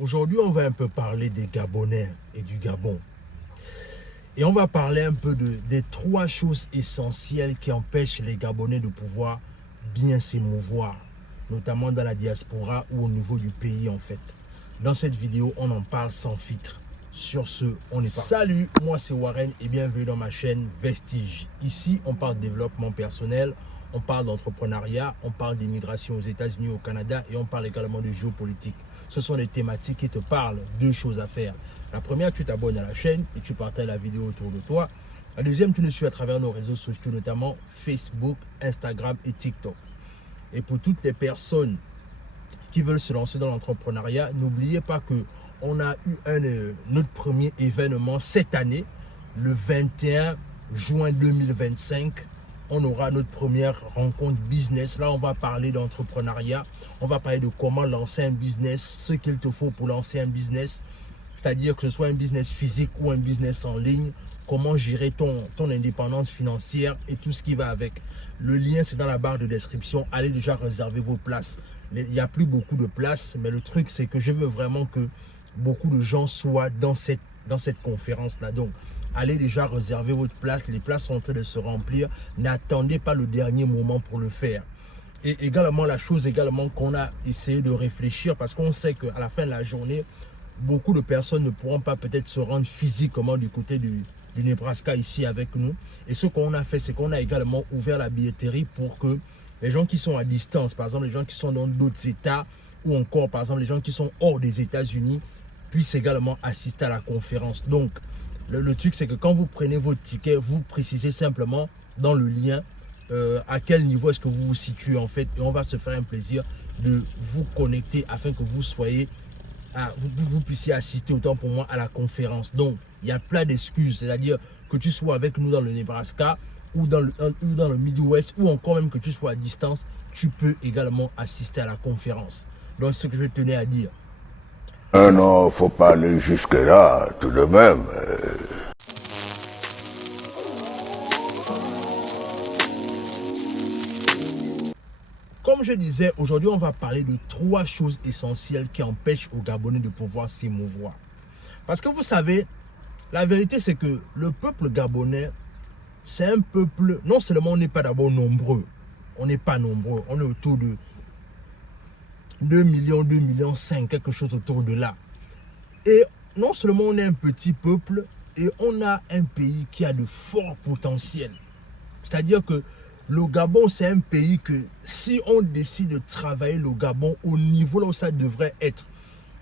Aujourd'hui, on va un peu parler des Gabonais et du Gabon. Et on va parler un peu des trois choses essentielles qui empêchent les Gabonais de pouvoir bien s'émouvoir, notamment dans la diaspora ou au niveau du pays en fait. Dans cette vidéo, on en parle sans filtre. Sur ce, on est parti. Salut, moi c'est Warren et bienvenue dans ma chaîne Vestige. Ici, on parle de développement personnel, on parle d'entrepreneuriat, on parle d'immigration aux États-Unis, au Canada et on parle également de géopolitique. Ce sont des thématiques qui te parlent. Deux choses à faire. La première, tu t'abonnes à la chaîne et tu partages la vidéo autour de toi. La deuxième, tu nous suis à travers nos réseaux sociaux, notamment Facebook, Instagram et TikTok. Et pour toutes les personnes qui veulent se lancer dans l'entrepreneuriat, n'oubliez pas que on a eu notre premier événement cette année, le 21 juin 2025. On aura notre première rencontre business. Là, on va parler d'entrepreneuriat. On va parler de comment lancer un business, ce qu'il te faut pour lancer un business. C'est-à-dire que ce soit un business physique ou un business en ligne. Comment gérer ton indépendance financière et tout ce qui va avec. Le lien, c'est dans la barre de description. Allez déjà réserver vos places. Il n'y a plus beaucoup de places, mais le truc, c'est que je veux vraiment que beaucoup de gens soient dans cette conférence-là. Donc, allez déjà réserver votre place. Les places sont en train de se remplir. N'attendez pas le dernier moment pour le faire. Et également, la chose également qu'on a essayé de réfléchir, parce qu'on sait qu'à la fin de la journée, beaucoup de personnes ne pourront pas peut-être se rendre physiquement du côté du Nebraska ici avec nous. Et ce qu'on a fait, c'est qu'on a également ouvert la billetterie pour que les gens qui sont à distance, par exemple les gens qui sont dans d'autres États, ou encore par exemple les gens qui sont hors des États-Unis, puissent également assister à la conférence. Donc, le truc, c'est que quand vous prenez votre ticket, vous précisez simplement dans le lien à quel niveau est-ce que vous vous situez en fait. Et on va se faire un plaisir de vous connecter afin que vous soyez, vous puissiez assister autant pour moi à la conférence. Donc, il y a plein d'excuses. C'est-à-dire que tu sois avec nous dans le Nebraska ou dans le Midwest ou encore même que tu sois à distance, tu peux également assister à la conférence. Donc, c'est ce que je tenais à dire. Non, faut pas aller jusque-là, tout de même. Comme je disais, aujourd'hui, on va parler de trois choses essentielles qui empêchent aux Gabonais de pouvoir s'émouvoir. Parce que vous savez, la vérité, c'est que le peuple gabonais, c'est un peuple, non seulement on n'est pas d'abord nombreux, on n'est pas nombreux, on est autour de 2 millions, 2 millions 5, quelque chose autour de là. Et non seulement on est un petit peuple, et on a un pays qui a de forts potentiels. C'est-à-dire que le Gabon, c'est un pays que si on décide de travailler le Gabon au niveau là où ça devrait être,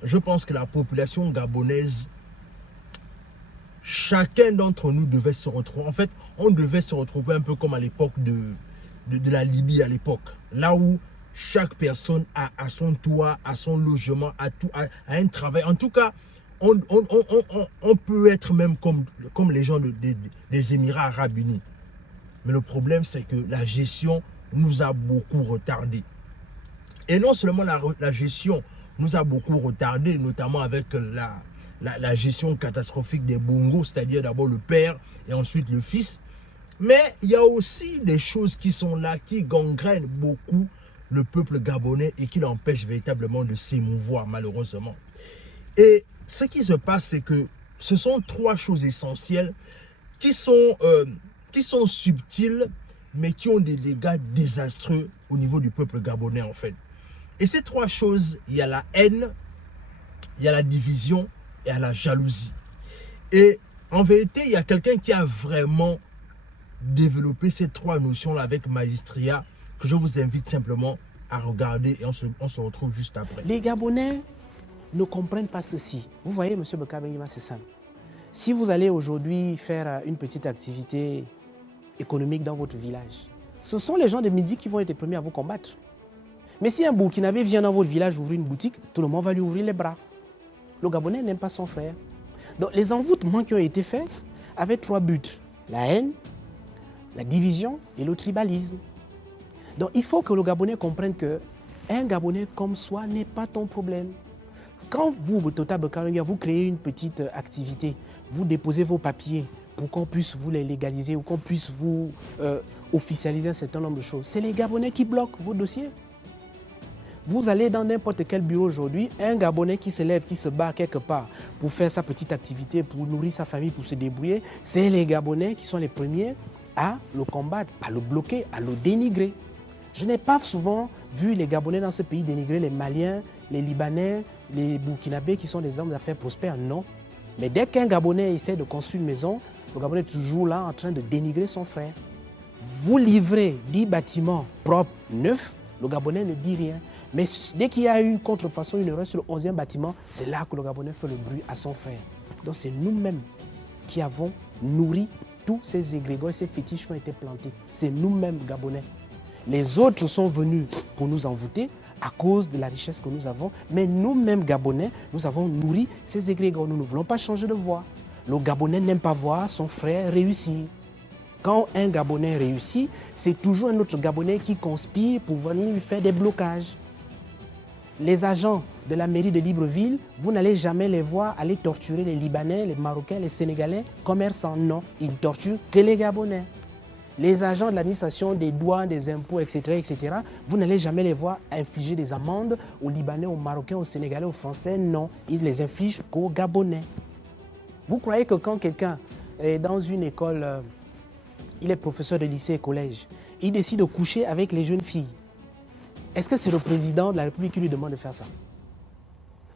je pense que la population gabonaise, chacun d'entre nous devait se retrouver. En fait, on devait se retrouver un peu comme à l'époque de la Libye à l'époque. Là où chaque personne a son toit, a son logement, a un travail. En tout cas, on peut être même comme les gens des Émirats Arabes Unis. Mais le problème, c'est que la gestion nous a beaucoup retardé. Et non seulement la gestion nous a beaucoup retardé, notamment avec la gestion catastrophique des bongos, c'est-à-dire d'abord le père et ensuite le fils. Mais il y a aussi des choses qui sont là, qui gangrènent beaucoup le peuple gabonais et qui l'empêchent véritablement de s'émouvoir, malheureusement. Et ce qui se passe, c'est que ce sont trois choses essentielles qui sont subtiles, mais qui ont des dégâts désastreux au niveau du peuple gabonais, en fait. Et ces trois choses, il y a la haine, il y a la division et il y a la jalousie. Et en vérité, il y a quelqu'un qui a vraiment développé ces trois notions-là avec maestria, que je vous invite simplement à regarder et on se retrouve juste après. Les Gabonais ne comprennent pas ceci. Vous voyez, M. Bakabenima, c'est simple. Si vous allez aujourd'hui faire une petite activité économique dans votre village, ce sont les gens de Midi qui vont être les premiers à vous combattre. Mais si un Burkinabé vient dans votre village ouvrir une boutique, tout le monde va lui ouvrir les bras. Le Gabonais n'aime pas son frère. Donc les envoûtements qui ont été faits avaient trois buts. La haine, la division et le tribalisme. Donc il faut que le Gabonais comprenne qu'un Gabonais comme soi n'est pas ton problème. Quand vous, Tota Bakabenima, vous créez une petite activité, vous déposez vos papiers pour qu'on puisse vous les légaliser ou qu'on puisse vous officialiser un certain nombre de choses, c'est les Gabonais qui bloquent vos dossiers. Vous allez dans n'importe quel bureau aujourd'hui, un Gabonais qui se lève, qui se bat quelque part pour faire sa petite activité, pour nourrir sa famille, pour se débrouiller, c'est les Gabonais qui sont les premiers à le combattre, à le bloquer, à le dénigrer. Je n'ai pas souvent vu les Gabonais dans ce pays dénigrer les Maliens, les Libanais, les Burkinabés qui sont des hommes d'affaires prospères, non. Mais dès qu'un Gabonais essaie de construire une maison, le Gabonais est toujours là en train de dénigrer son frère. Vous livrez 10 bâtiments propres, neufs, le Gabonais ne dit rien. Mais dès qu'il y a une contrefaçon, une erreur sur le 11e bâtiment, c'est là que le Gabonais fait le bruit à son frère. Donc c'est nous-mêmes qui avons nourri tous ces égrégores, ces fétiches qui ont été plantés. C'est nous-mêmes Gabonais. Les autres sont venus pour nous envoûter à cause de la richesse que nous avons. Mais nous-mêmes Gabonais, nous avons nourri ces égrégores. Nous ne voulons pas changer de voie. Le Gabonais n'aime pas voir son frère réussir. Quand un Gabonais réussit, c'est toujours un autre Gabonais qui conspire pour venir lui faire des blocages. Les agents de la mairie de Libreville, vous n'allez jamais les voir aller torturer les Libanais, les Marocains, les Sénégalais, commerçants. Non, ils torturent que les Gabonais. Les agents de l'administration des douanes, des impôts, etc., vous n'allez jamais les voir infliger des amendes aux Libanais, aux Marocains, aux Sénégalais, aux Français. Non, ils les infligent qu'aux Gabonais. Vous croyez que quand quelqu'un est dans une école, il est professeur de lycée et collège, il décide de coucher avec les jeunes filles, est-ce que c'est le président de la République qui lui demande de faire ça?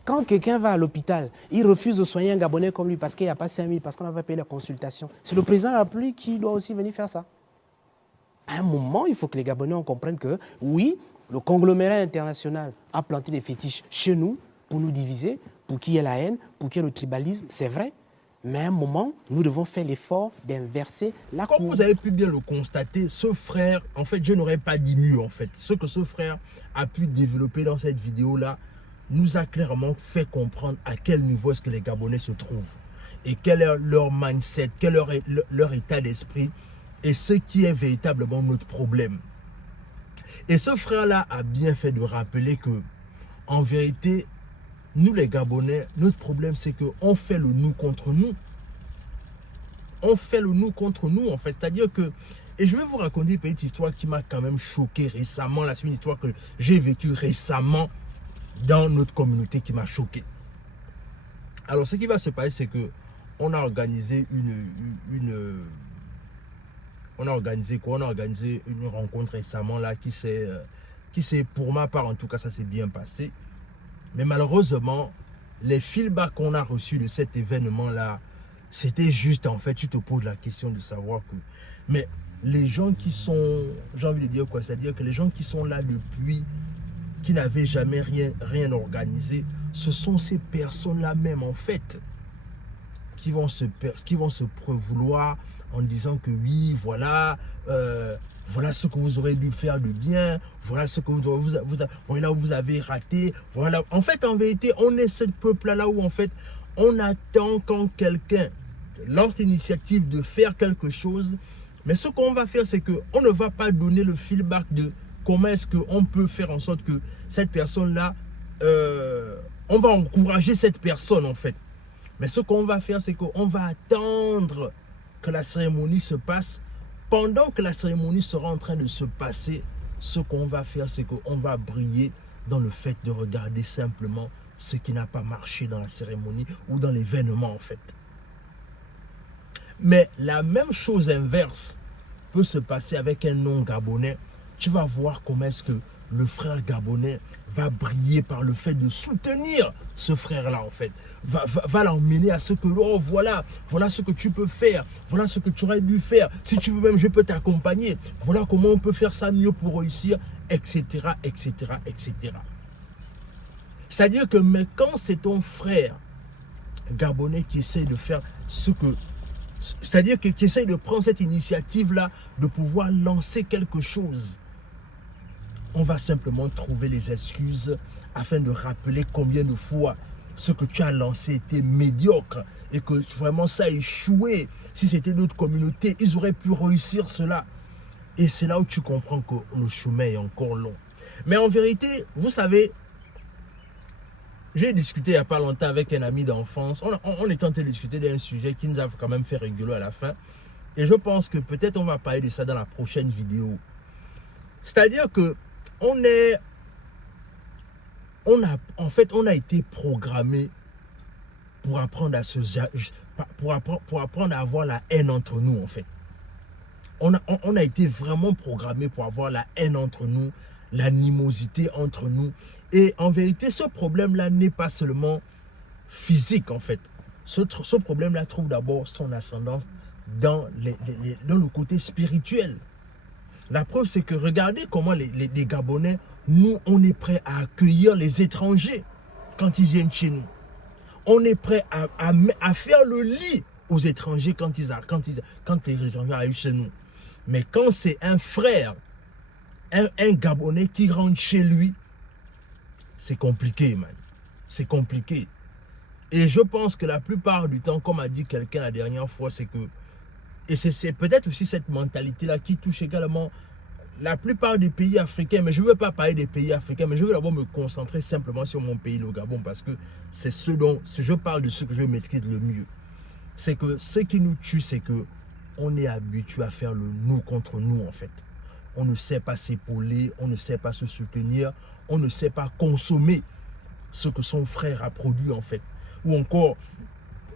Quand quelqu'un va à l'hôpital, il refuse de soigner un Gabonais comme lui parce qu'il n'y a pas 5 000, parce qu'on n'a pas payé la consultation. C'est le président de la République qui doit aussi venir faire ça. À un moment, il faut que les Gabonais comprennent que, oui, le conglomérat international a planté des fétiches chez nous pour nous diviser, pour qu'il y ait la haine, pour qu'il y ait le tribalisme, c'est vrai. Mais à un moment, nous devons faire l'effort d'inverser la courbe. Comme vous avez pu bien le constater, ce frère, en fait, je n'aurais pas dit mieux, en fait. Ce que ce frère a pu développer dans cette vidéo-là nous a clairement fait comprendre à quel niveau est-ce que les Gabonais se trouvent et quel est leur mindset, quel est leur état d'esprit et ce qui est véritablement notre problème. Et ce frère-là a bien fait de rappeler que, en vérité, nous les Gabonais, notre problème c'est qu'on fait le nous contre nous. On fait le nous contre nous en fait. C'est-à-dire que, et je vais vous raconter une petite histoire qui m'a quand même choqué récemment. Là, c'est une histoire que j'ai vécue récemment dans notre communauté qui m'a choqué. Alors ce qui va se passer c'est que on a organisé on a organisé une rencontre récemment là qui s'est pour ma part en tout cas ça s'est bien passé. Mais malheureusement, les feedbacks qu'on a reçus de cet événement-là, c'était juste, en fait, tu te poses la question de savoir que... Mais les gens qui sont... J'ai envie de dire quoi? C'est-à-dire que les gens qui sont là depuis, qui n'avaient jamais rien organisé, ce sont ces personnes-là même, en fait, qui vont se prévouloir en disant que oui, voilà... voilà ce que vous aurez dû faire de bien, voilà ce que vous avez raté, voilà. En fait, en vérité, on est ce peuple-là où, en fait, on attend quand quelqu'un lance l'initiative de faire quelque chose, mais ce qu'on va faire, c'est qu'on ne va pas donner le feedback de comment est-ce qu'on peut faire en sorte que cette personne-là, on va encourager cette personne, en fait. Mais ce qu'on va faire, c'est qu'on va attendre que la cérémonie se passe. Pendant que la cérémonie sera en train de se passer, ce qu'on va faire, c'est qu'on va briller dans le fait de regarder simplement ce qui n'a pas marché dans la cérémonie ou dans l'événement en fait. Mais la même chose inverse peut se passer avec un non-gabonais. Tu vas voir comment est-ce que le frère gabonais va briller par le fait de soutenir ce frère-là en fait. Va l'emmener à ce que, oh voilà ce que tu peux faire, voilà ce que tu aurais dû faire. Si tu veux même, je peux t'accompagner. Voilà comment on peut faire ça mieux pour réussir, etc., etc., etc. C'est-à-dire que, mais quand c'est ton frère gabonais qui essaie de faire ce que... C'est-à-dire qui essaie de prendre cette initiative-là, de pouvoir lancer quelque chose, on va simplement trouver les excuses afin de rappeler combien de fois ce que tu as lancé était médiocre et que vraiment ça a échoué. Si c'était d'autres communautés, ils auraient pu réussir cela. Et c'est là où tu comprends que le chemin est encore long. Mais en vérité, vous savez, j'ai discuté il n'y a pas longtemps avec un ami d'enfance. On est en train de discuter d'un sujet qui nous a quand même fait rigoler à la fin. Et je pense que peut-être on va parler de ça dans la prochaine vidéo. C'est-à-dire que en fait, on a été programmé pour apprendre à pour apprendre à avoir la haine entre nous, en fait. On a été vraiment programmé pour avoir la haine entre nous, l'animosité entre nous. Et en vérité, ce problème-là n'est pas seulement physique, en fait. Ce problème-là trouve d'abord son ascendance dans le côté spirituel. La preuve, c'est que regardez comment les Gabonais, nous, on est prêt à accueillir les étrangers quand ils viennent chez nous. On est prêt à faire le lit aux étrangers quand les étrangers arrivent chez nous. Mais quand c'est un frère, un Gabonais qui rentre chez lui, c'est compliqué, man. C'est compliqué. Et je pense que la plupart du temps, comme a dit quelqu'un la dernière fois, c'est que, et c'est peut-être aussi cette mentalité-là qui touche également la plupart des pays africains, mais je ne veux pas parler des pays africains, mais je veux d'abord me concentrer simplement sur mon pays, le Gabon, parce que c'est je parle de ce que je maîtrise le mieux. C'est que ce qui nous tue, c'est que on est habitué à faire le nous contre nous, en fait. On ne sait pas s'épauler, on ne sait pas se soutenir, on ne sait pas consommer ce que son frère a produit, en fait. Ou encore,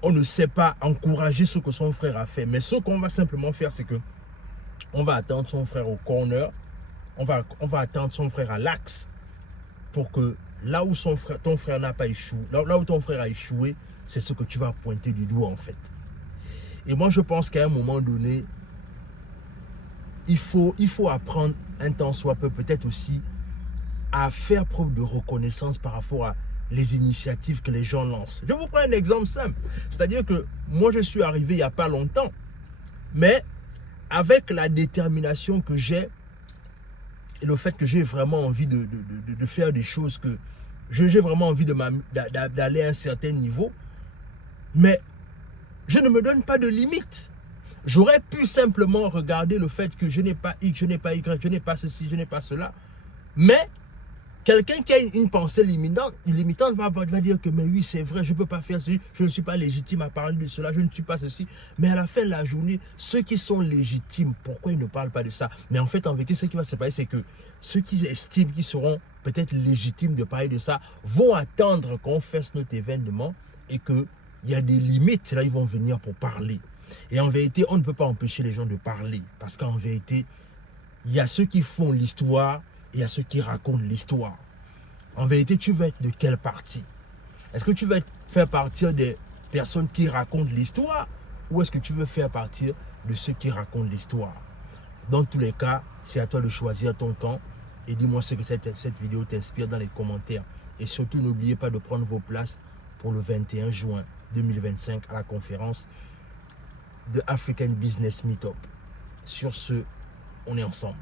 on ne sait pas encourager ce que son frère a fait. Mais ce qu'on va simplement faire, c'est que on va attendre son frère au corner, on va attendre son frère à l'axe pour que là où ton frère n'a pas échoué, là où ton frère a échoué, c'est ce que tu vas pointer du doigt, en fait. Et moi, je pense qu'à un moment donné, il faut apprendre un temps soit peu, peut-être aussi, à faire preuve de reconnaissance par rapport à les initiatives que les gens lancent. Je vous prends un exemple simple. C'est-à-dire que moi, je suis arrivé il n'y a pas longtemps. Mais avec la détermination que j'ai et le fait que j'ai vraiment envie de faire des choses, que j'ai vraiment envie d'aller à un certain niveau, mais je ne me donne pas de limite. J'aurais pu simplement regarder le fait que je n'ai pas X, je n'ai pas Y, je n'ai pas ceci, je n'ai pas cela. Mais quelqu'un qui a une pensée limitante va dire que mais oui, c'est vrai, je ne peux pas faire ceci, je ne suis pas légitime à parler de cela, je ne suis pas ceci. Mais à la fin de la journée, ceux qui sont légitimes, pourquoi ils ne parlent pas de ça? Mais en fait, ce qui va se passer, c'est que ceux qui estiment qu'ils seront peut-être légitimes de parler de ça vont attendre qu'on fasse notre événement et qu'il y a des limites, là ils vont venir pour parler. Et en vérité, on ne peut pas empêcher les gens de parler. Parce qu'en vérité, il y a ceux qui font l'histoire et il y a ceux qui racontent l'histoire. En vérité, tu veux être de quelle partie? Est-ce que tu veux faire partir des personnes qui racontent l'histoire ou est-ce que tu veux faire partir de ceux qui racontent l'histoire? Dans tous les cas, c'est à toi de choisir ton camp et dis-moi ce que cette vidéo t'inspire dans les commentaires. Et surtout, n'oubliez pas de prendre vos places pour le 21 juin 2025 à la conférence de African Business Meetup. Sur ce, on est ensemble.